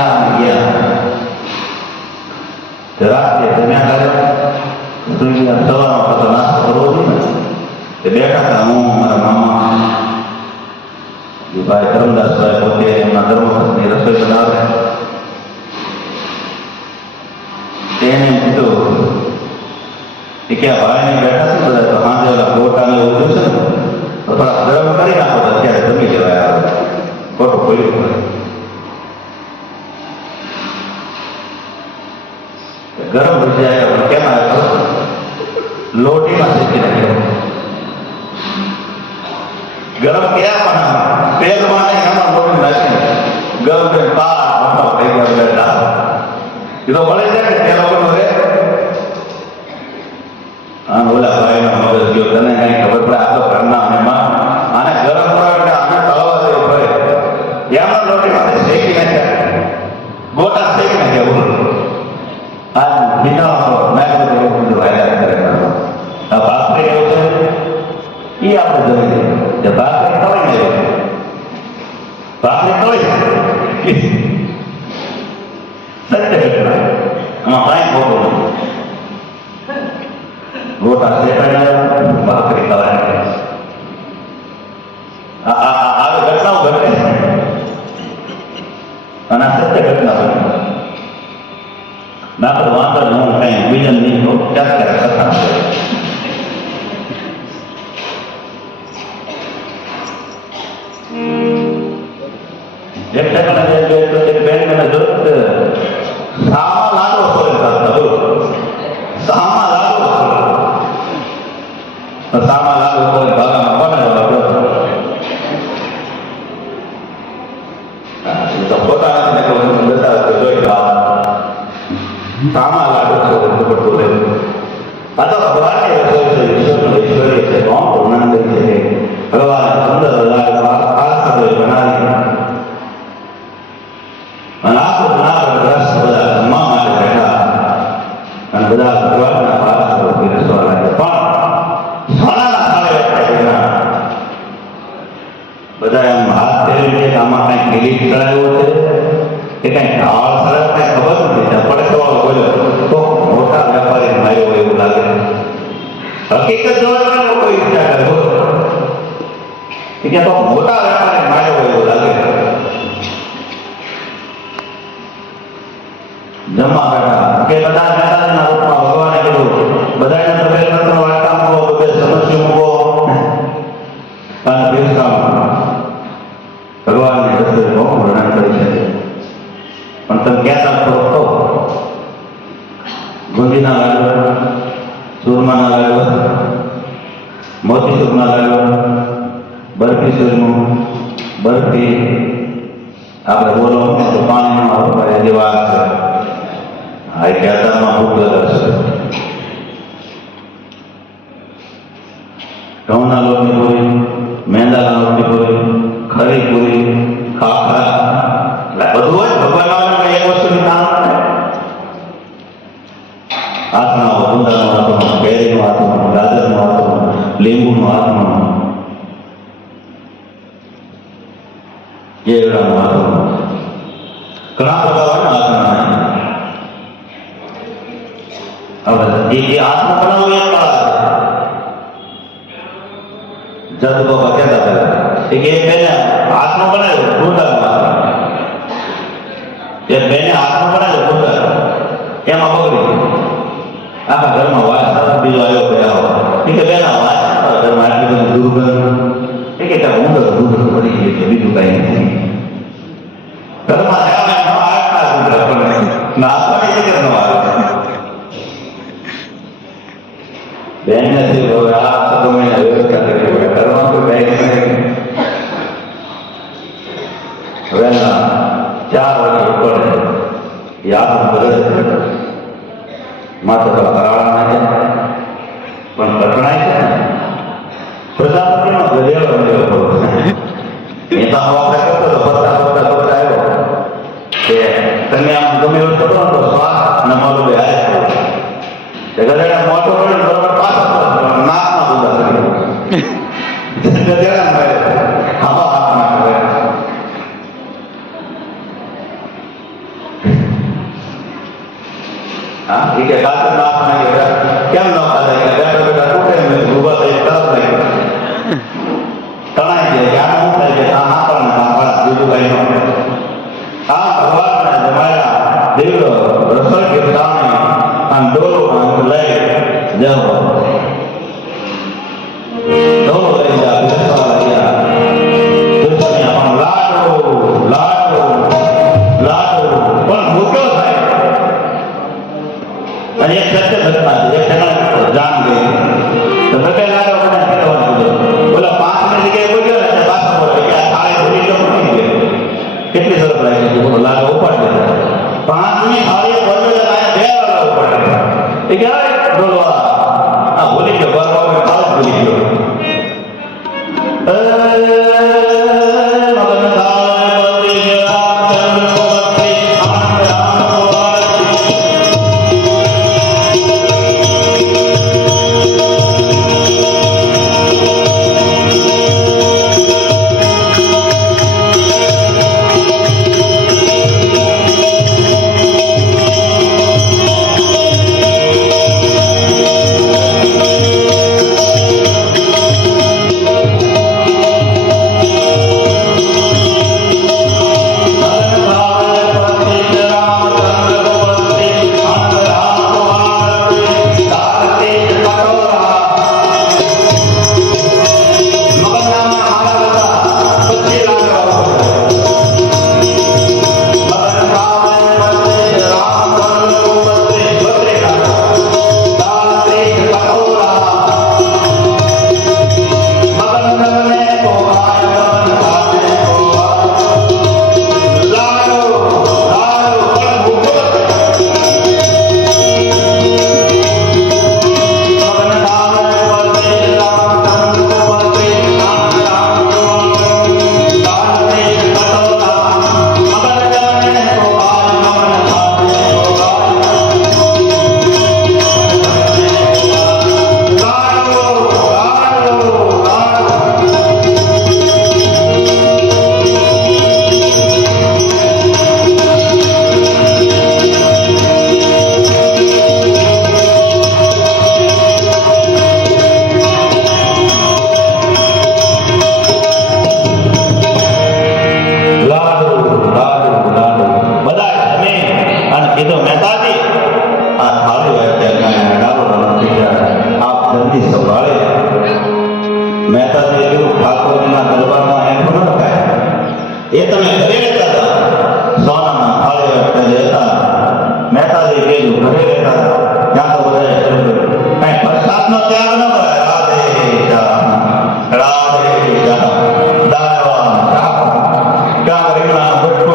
ત્યાં ગયા રાત્રે જમ્યા કર્યો સવારમાં પાછો નાસ્તો કરવો જોઈએ ને તે બેઠા હતા હું મારા મામા ભાઈ ધર્મદાસભાઈ પોતે એમના ધર્મપત્ની રસોઈ બનાવે તેને કીધું કે આ ભાઈને બેઠા છે બધા તો સાંજે ઓલા ગોટાને ઉઠ્યું છે ને તો થોડા ગરમ કરી નાખો તો અત્યારે જમી લેવાય આવે ખોટું ખોલ્યું પડે ગરમ ભજીયા આવ્યો કેમ આવ્યો લોટીમાં શીખી નાખ્યો ગરમ ક્યાં પણ તેલમાં નહીં એમાં લોટી નાખી ગરમ થઈ પા થઈ ગયા બેટા એ તો મળે છે ને તેલ વગર રે હા ઓલા ભાઈ નો મગજ ગયો તને કઈ ખબર પડે આ તો ઘરના મહેમાન આને ગરમ કરાવે આને તળવા દેવું પડે એમાં લોટીમાં શેકી નાખ્યા ગોટા શેકી નાખ્યા બોલો આ બીજા મેં બધું વાયદા કરે આ ભાખરી એવું છે એ આપણે જમી લઈએ ભાખરી ખવાય ને ભાખરી ખવાય સત્ય ઘટના આમાં કાંઈ ખોટું નથી ગોટા શેકાયા ભાખરી ખવાય આવી ઘટનાઓ ઘટે અને આ સત્ય ઘટના બને ના તો વાંધો ન હું કઈ બીજન નહીં તો ક્યાંક ક્યાંક કથા એક ટકા એક બેન મને જોયું સામા લાડો સોરે કરતા સામા લાડો સામા લાડો સોરે ભાગામાં બને તો પોતાના બતાવે જોઈ સામા લાડો સોરે પડતું રહે આ તો ભગવાનની રસોઈ છે ઈશ્વરનો ઐશ્વર્ય છે કોણ પૂર્ણાનંદ છે ભગવાન સુંદર ખાસ બનાવી અને આખો જનાવર રસ બધા જમવા માટે બેઠા અને બધા ભગવાનના પાસ પીરસવા લાગે પણ સોનાના થાળે બેઠા બધા એમ હાથ ફેરવી કે આમાં કઈ કિરીટ ચડાવ્યો છે કે કઈ ઢાળ સરસ કઈ ખબર નથી પડતો બોલ્યો તો મોટા વેપારી માર્યો એવું લાગે હકીકત જોવાનો કોઈ ઈચ્છા કર્યો કે તો મોટા વેપારી માર્યો એવું લાગે જમવા બેઠા કે બધા નેતાના રૂપમાં ભગવાને કીધું બધાને તમે રત્ન વાટકા મૂકો બધે સમસ્યા મૂકો અને પીરસામાં ભગવાનની રસોઈનું વર્ણન કરી શકે પણ તમે કહેતા છો તો ગુંદીના લાડવા ચૂરમાના લાડવા મોતીચૂરના લાડવા બરફી ચૂરમું બરફી આપણે બોલો તો પાણીમાં જેવા છે આ કહેતામાં ભૂખ છે ઘઉંના લોટની પૂરી મેંદાના લોટની પૂરી ખરી પૂરી ખાખરા બધું હોય ભગવાન એક વસ્તુની કામ હાથમાં ગુંદાનો હાથમાં કેરીનો હાથમાં ગાજરનો હાથમાં લીંબુનો હાથમાં કેળાનો હાથમાં ઘણા પ્રકારના હાથમાં હવે એ હાથમાં બનાવવું એક કળા છે જજ બાબા કહેતા હતા કે બેને હાથમાં બનાવ્યો ગુંદાનો હાથમાં એક બેને હાથમાં બનાવ્યો ગુંદા એમાં બગડી આખા ઘરમાં વાસ બીજો આવ્યો ગયા કે બેના વાસ ઘરમાં આટલી બધી દુર્ગંધ કે ત્યાં ઊંડો દુર્ગંધ પડી ગઈ છે બીજું કઈ નથી ઘરમાં નાખવાની છે કે ન આવે બેન નથી હવે આ તમે વ્યવસ્થા કરી ઘરમાં તો કઈ વહેલા 4 વાગે ઉપર યાદ બદલે માત્ર કરાળા નાખ્યા પણ કઠણાય છે ને પ્રજાપતિનો ગધેડો મળ્યો નેતા હવા કરતો તો ફરતા આવ્યો કે તમે આમ ગમે એવું કરો ને તો શ્વાસ અને મારું બે હાથ ગધેડા મોટો પડે ને બરોબર પાછો નાકમાં બધા કરી ગધેડા મળે હવા હાથમાં કરે હા એ કે કાચર ના આપણે કેમ ન ખાધા કે બેઠા બેઠા તૂટે ને ઊભા થઈ તરત નહીં તણાઈ જાય કે આનું શું થાય કે આ ના પણ બીજું કઈ ન આ ભગવાનને જમાયા દેવ રસોઈ કે તાણે અને ડોરો લઈ જાઓ ડોરો લઈ જા બેસવા લાગ્યા દુશ્મનિયા પણ લાડો લાડો લાડો પણ મોટો થાય અને એક સત્ય ઘટના છે એક જણા જાન ગઈ તો સત્ય લાડો મને કહેવાનું કીધું બોલા 5 ની જગ્યાએ બોલ્યો ને પાછા બોલે કે આ થાળી ભૂલી ગયો નથી ગયો કેટલી સરસ લાગી છે બોલો લાડો ઉપાડી દીધો 5 ની થાળી બોલ્યો ને આ 2 વાળા ઉપાડી એ કે બોલવા આ ભૂલી ગયો બરાબર થાળી ભૂલી ગયો એ તમે ઘરે લેતા હતા સોનાના થાળે લેતા મહેતાજી કીધું ઘરે લેતા હતા ત્યાં તો બધા કઈ પ્રસાદનો ત્યાગ ન કરે રાધે રાધે દાવા ક્યાં રીંગણા ભટકો